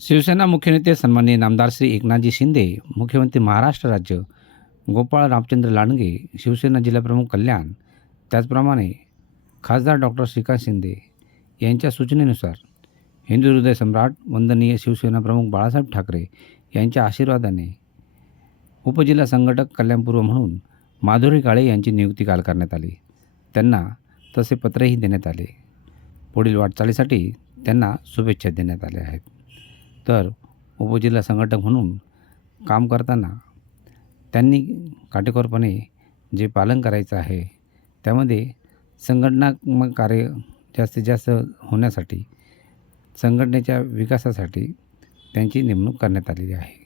शिवसेना मुख्यनेते सन्माननीय नामदार श्री एकनाथजी शिंदे मुख्यमंत्री महाराष्ट्र राज्य गोपाळ रामचंद्र लांडगे शिवसेना जिल्हाप्रमुख कल्याण त्याचप्रमाणे खासदार डॉक्टर श्रीकांत शिंदे यांच्या सूचनेनुसार हिंदू हृदय सम्राट वंदनीय शिवसेना प्रमुख बाळासाहेब ठाकरे यांच्या आशीर्वादाने उपजिल्हा संघटक कल्याणपूर्व म्हणून माधुरी काळे यांची नियुक्ती काल करण्यात आली. त्यांना तसे पत्रही देण्यात आले. पुढील वाटचालीसाठी त्यांना शुभेच्छा देण्यात आल्या आहेत. तर उपजिल्हा संघटक म्हणून काम करताना त्यांनी काटेकोरपणे जे पालन करायचं आहे त्यामध्ये संघटनात्मक कार्य जास्तीत जास्त होण्यासाठी संघटनेच्या विकासासाठी त्यांची नेमणूक करण्यात आलेली आहे.